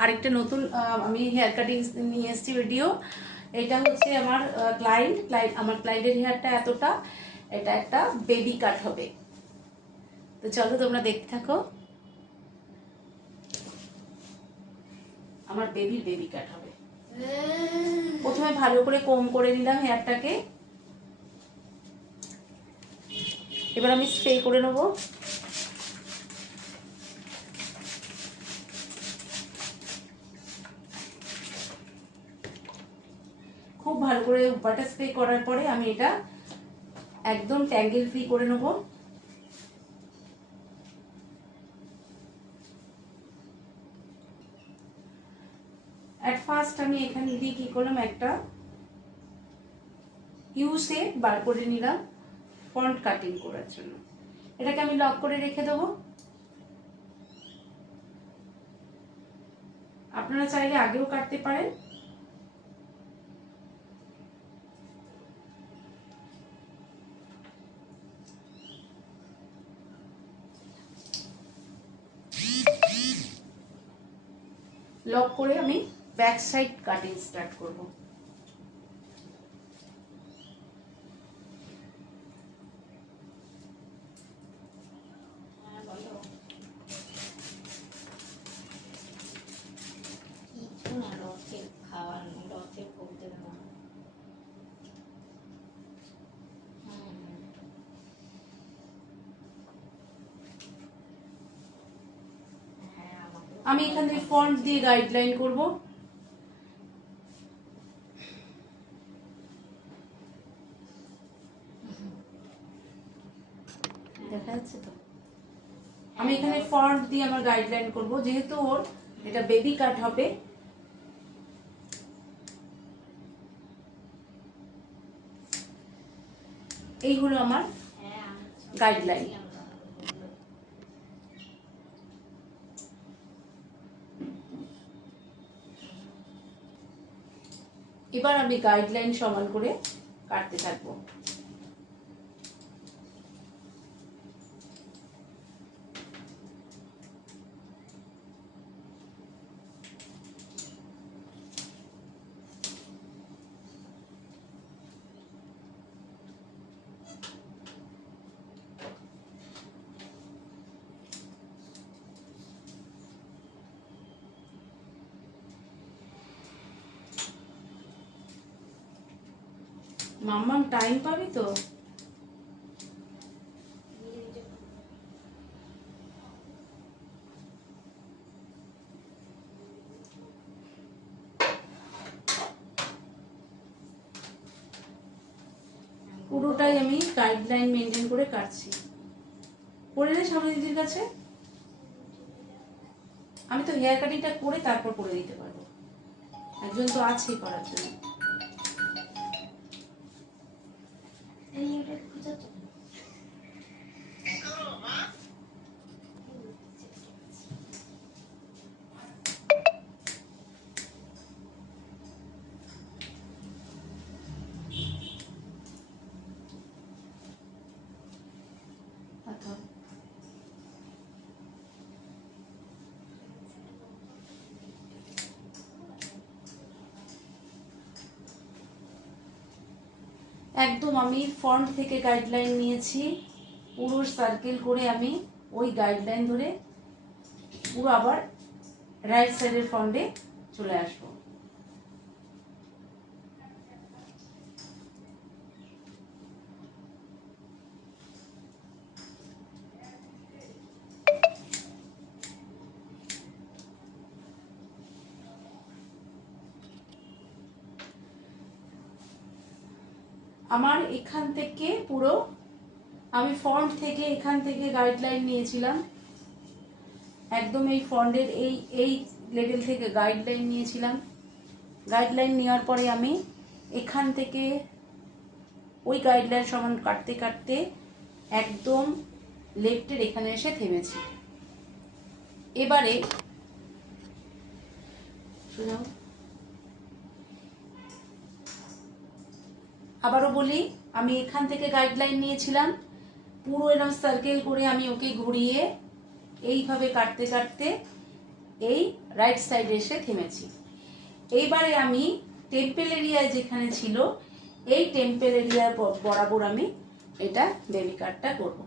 আরেকটা নতুন আমি হেয়ার কাটিং নিয়ে এসেছি ভিডিও। এটা হচ্ছে আমার আমার ক্লায়েন্টের হেয়ারটা এতটা, এটা একটা বেবি কাট হবে। তো চলো তোমরা দেখতে থাকো। আমার বেবি কাট হবে। প্রথমে ভালো করে কোম করে নিলাম হেয়ারটাকে। এবার আমি স্প্রে করে নেবো। খুব ভালো করে বাটার স্প্রে করার পরে আমি এটা একদম ট্যাঙ্গেল ফ্রি করে নেবো। এট ফার্স্ট আমি এখানে দিয়ে কি করলাম, একটা ইউ শেপ বার করে নিলাম ফ্রন্ট কাটিং করার জন্য। এটাকে আমি লক করে রেখে দেবো। আপনারা চাইলে আগেও কাটতে পারেন। লক করে আমি ব্যাক সাইড কাটিং স্টার্ট করব। আমি এখান থেকে ফন্ট দিয়ে গাইডলাইন করব। দেখা যাচ্ছে তো? আমি এখানে ফন্ট দিয়ে আমার গাইডলাইন করব, যেহেতু ওর এটা বেবি কাট হবে। এই হলো আমার গাইডলাইন। এবার আমি গাইডলাইন সমান করে কাটতে থাকবো। মাম্মাম টাইম পাবি তো? পুরোটাই আমি গাইডলাইন মেনটেন করে কাটছি। করে নে সামনে দিদির কাছে। আমি তো হেয়ার কাটিংটা করে তারপর করে দিতে পারবো, একজন তো আছেই করার জন্য। একদম আমি ফ্রন্ট থেকে গাইডলাইন নিয়েছি, পুরো সার্কেল করে আমি ওই গাইডলাইন ধরে পুরো আবার রাইট সাইডের ফ্রন্টে চলে আসবো। আমার এখান থেকে পুরো আমি ফ্রন্ট থেকে এখান থেকে গাইডলাইন নিয়েছিলাম, একদম এই ফ্রন্টের এই লেভেল থেকে গাইডলাইন নিয়েছিলাম। গাইডলাইন নেওয়ার পরে আমি এখান থেকে ওই গাইডলাইন সমান কাটতে কাটতে একদম লেফটের এখানে এসে থেমেছি। এবারে শোনাও, আবারও বলি, আমি এখান থেকে গাইডলাইন নিয়েছিলাম, পুরো এরকম সার্কেল করে আমি ওকে ঘুরিয়ে এইভাবে কাটতে কাটতে এই রাইট সাইডে এসে থেমেছি। এইবারে আমি টেম্পেল এরিয়ায় যেখানে ছিল এই টেম্পেল এরিয়ার বরাবর আমি এটা বেবি কাটটা করব।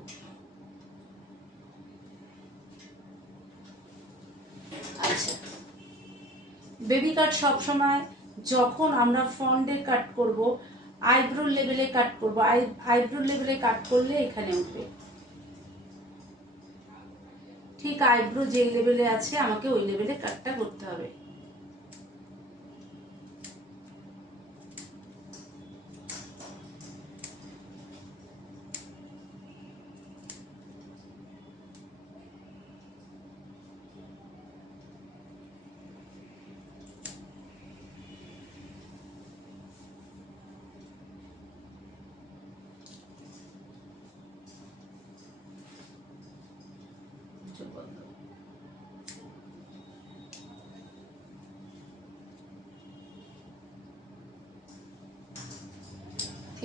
আচ্ছা, বেবি কাট সবসময় যখন আমরা ফ্রন্টের কাট করব, আইব্রো লেভেলে কাট করব, আইব্রো লেভেলে কাট করলে এখানে উঠবে। ঠিক আইব্রো যে লেভেলে আছে আমাকে ওই লেভেলে কাটটা করতে হবে।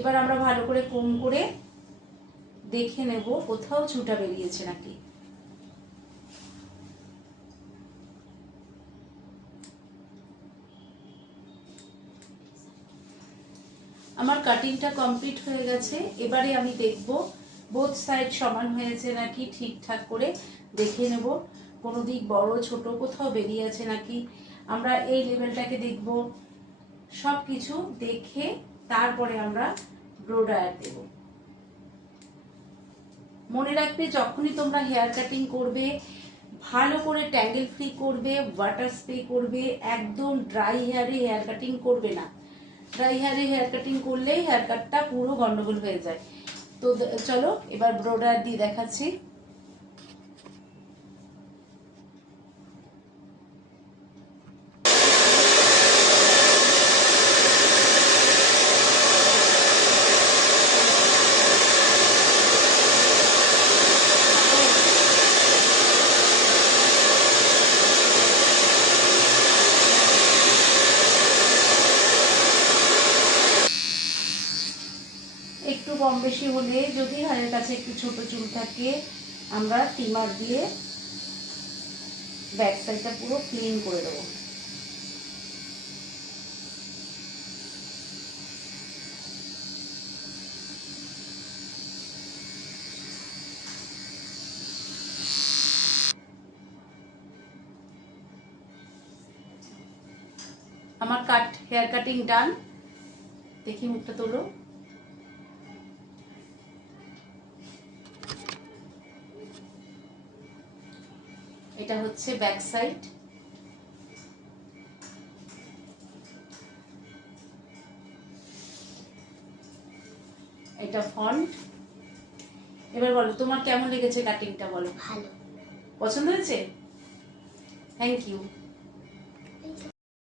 এবার আমরা ভালো করে কম করে দেখে নেব কোথাও ছুটা বেরিয়েছে নাকি। আমার কাটিংটা কমপ্লিট হয়ে গেছে। এবারে আমি দেখব বোথ সাইড সমান হয়েছে নাকি, ঠিকঠাক করে দেখে নেব কোনো দিক বড় ছোট কোথাও বেরিয়ে আছে নাকি। আমরা এই লেভেলটাকে দেখব, সব কিছু দেখে তারপরে আমরা ব্লো ড্রায়ার দেব। মনে রাখবে যখনই তোমরা হেয়ার কাটিং করবে ভালো করে ট্যাঙ্গেল ফ্রি করবে, ওয়াটার স্প্রে করবে, একদম ড্রাই হেয়ারে হেয়ার কাটিং করবে না। ড্রাই হেয়ারে হেয়ার কাটিং করলেই হেয়ার কাটটা পুরো গন্ডগোল হয়ে যায়। তো চলো এবার ব্লো ড্রায়ার দিয়ে দেখাচ্ছি। একটু কম বেশি হলে যদি হাতের কাছে একটু ছোট চুল থাকে আমরা ট্রিমার দিয়ে ব্যাক সাইডটা পুরো ক্লিন করে দেবো। আমার হেয়ার কাটিং ডান। দেখি মুখটা তোলো। এটা হচ্ছে ব্যাক সাইড। এটা ফ্রন্ট। এবার বলো তোমার কেমন লেগেছে কাটিংটা, বলো। ভালো। পছন্দ হয়েছে? Thank you.